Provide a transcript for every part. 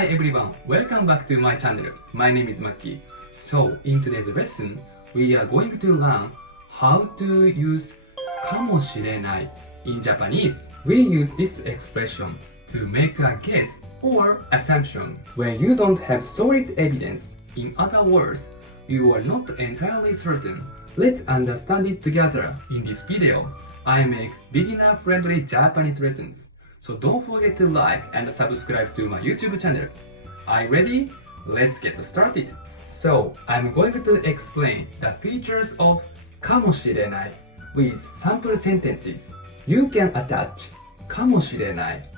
Hi everyone, welcome back to my channel. My name is Maki. So, in today's lesson, we are going to learn how to use かもしれない in Japanese. We use this expression to make a guess or assumption when you don't have solid evidence. In other words, you are not entirely certain. Let's understand it together. In this video, I make beginner-friendly Japanese lessons. So don't forget to like and subscribe to my YouTube channel. Are you ready? Let's get started. So I'm going to explain the features of かもしれない with sample sentences. You can attach かもしれない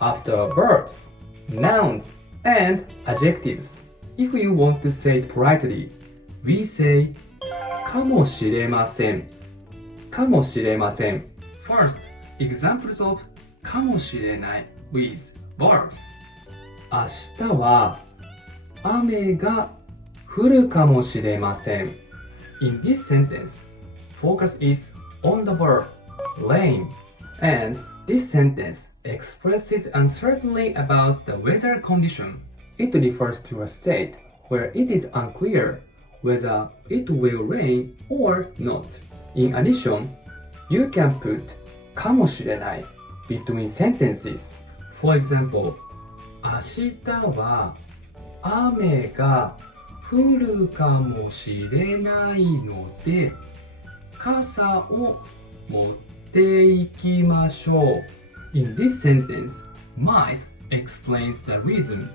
after verbs, nouns, and adjectives. If you want to say it politely, we say かもしれませんかもしれません First, examples of かもしれない with verbs. 明日は雨が降るかもしれません In this sentence, focus is on the verb rain, and this sentence expresses uncertainty about the weather condition. It refers to a state where it is unclear whether it will rain or not. In addition, you can put かもしれない between sentences. For example, 明日は雨が降るかもしれないので傘を持って行きましょう In this sentence, might explains the reason.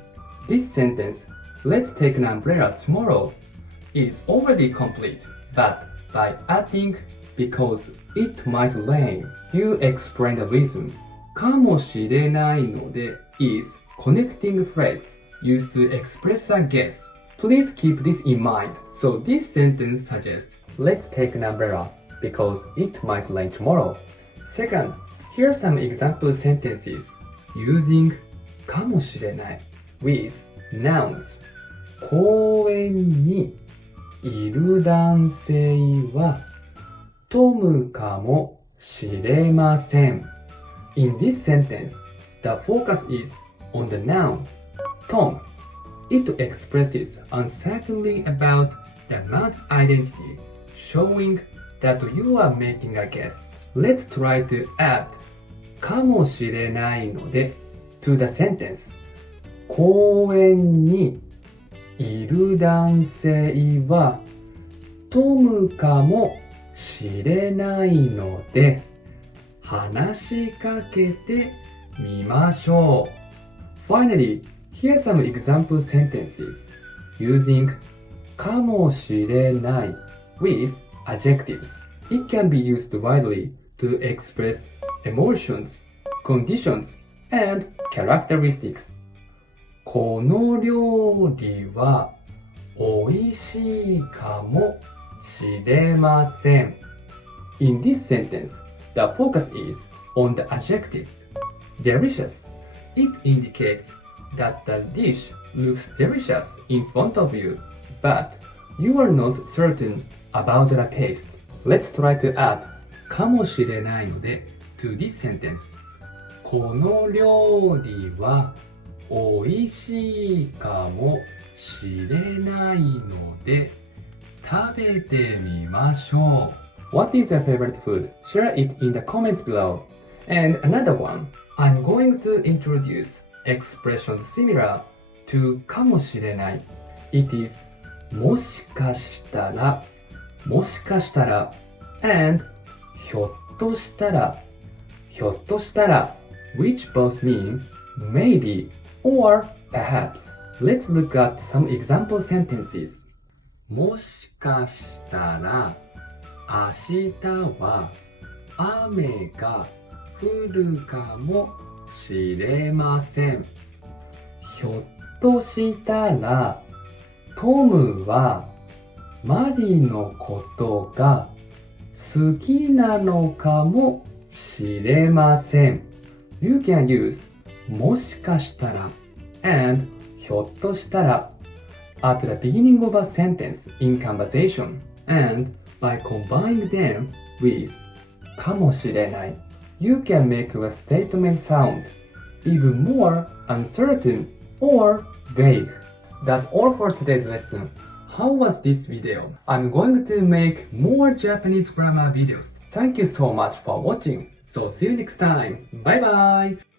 This sentence, let's take an umbrella tomorrow, is already complete, but by adding because it might rain, you explain the reason. かもしれないので is connecting phrase used to express a guess. Please keep this in mind. So this sentence suggests, let's take an umbrella because it might rain tomorrow. Second, here are some example sentences using かもしれない with nouns. 公園にいる男性はトムかもしれません In this sentence, the focus is on the noun Tom. It expresses uncertainty about the man's identity, showing that you are making a guess. Let's try to add かもしれないので to the sentence. 公園にいる男性はトムかもしれないので話しかけてみましょう Finally, here are some example sentences using かもしれない with adjectives. It can be used widely to express emotions, conditions, and characteristics. この料理は美味しいかもしれません In this sentence, the focus is on the adjective delicious. It indicates that the dish looks delicious in front of you, but you are not certain about the taste. Let's try to add かもしれないので to this sentence. この料理は美味しいかもしれないので食べてみましょう What is your favorite food? Share it in the comments below. And another one, I'm going to introduce expressions similar to かもしれない It is もしかしたらもしかしたら and ひょっとしたらひょっとしたら which both mean maybe or perhaps. Let's look at some example sentences. もしかしたら明日は雨が降るかもしれません。ひょっとしたらトムはマリのことが好きなのかもしれません。You can use もしかしたら and ひょっとしたら at the beginning of a sentence in conversation and by combining them with かもしれない you can make a statement sound even more uncertain or vague. That's all for today's lesson. How was this video? I'm going to make more Japanese grammar videos. Thank you so much for watching. So see you next time. Bye bye!